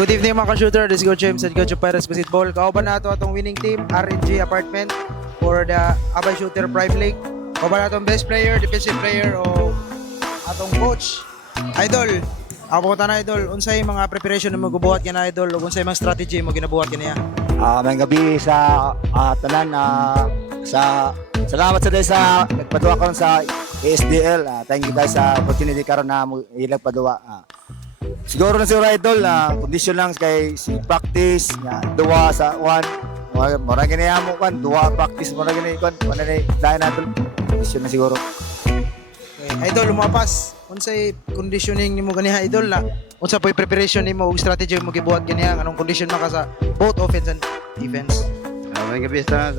Good evening mga ka-shooter, this is Coach James and Coach Perez Basketball. Kauban na ito atong winning team, RNG Apartment for the Abay Shooter Prime League. Kauban na itong best player, defensive player o atong coach. Idol, ako punta na idol, unsay mga preparation na magbubuhat ka na idol o unsay mga strategy mo ginabuhat ka niya? May gabi sa tanan salamat sa day sa nagpadua karon sa ASDL. Thank you guys sa opportunity karon na ilag padua. Siguro na siguro idol condition lang kay si practice nga duwa sa one. Mora gani amo kan duwa practice mora gani kan wala na dahil natin condition na siguro. Okay. Idol, lumapas. Unsay conditioning nimo ganiha idol na? Unsa po'y preparation nimo ug strategy mo gibuhat ganiha? Anong condition man ka sa both offense and defense? May gabi sa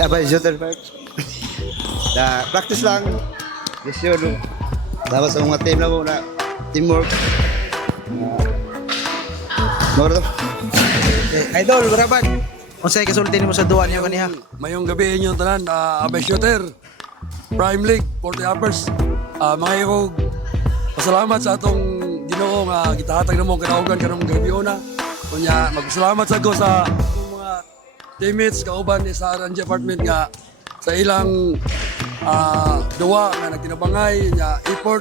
Abay Shooter practice lang. Yes, yun. Tapos sa mga team na mo na teamwork. Moro. Idol, baraban. Unsay kasulti nimo sa duwa niyo ganiha? Mayong gabi inyong tanan, Abay Shooter, Prime League, 40 uppers. Mga ikog, pasalamat sa atong Ginoo nga gitahatag na mo kinaugan kanong gabi una. Kunya, magpasalamat sa ko sa atong mga teammates, kauban ni sa RNG Apartment nga sa ilang duwa nga nagtinabangay, nga effort,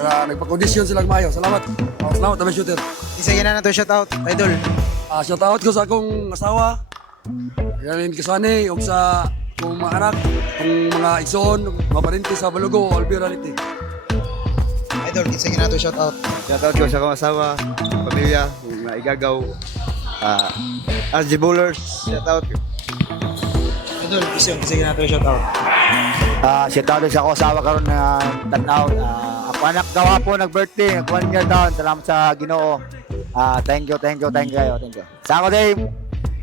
nagpa-condition silang mayo. Salamat. Salamat, Abay Shooter. Isa gina na to shout out, idol. Shout out ko sa akong asawa, galing kasani, o sa akong mga anak, akong mga igsoon, mga parente sa Balugo, Albi Reality. Idol, isa gina to shout out. Shoutout ko sa akong asawa, pamilya, mga igagaw. RG Bowlers, shoutout. Idol, isa gina to shout out. Shout out sa ako asawa karon na tanaw. Ako anak gawa po nag-birthday, 1 year down. Salamat sa Ginoo. Thank you kayo, thank you. Sa ako day,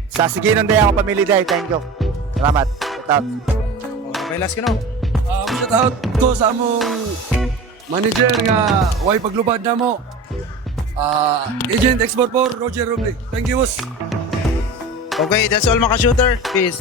sa Siginon day ako pamilya day, thank you. Salamat. Shout out. Okay, last ka no. Shout out ko sa among manager nga way paglubad na mo. Agent Export 4, Roger Romley. Thank you, boss. Okay, that's all mga ka-shooter. Peace.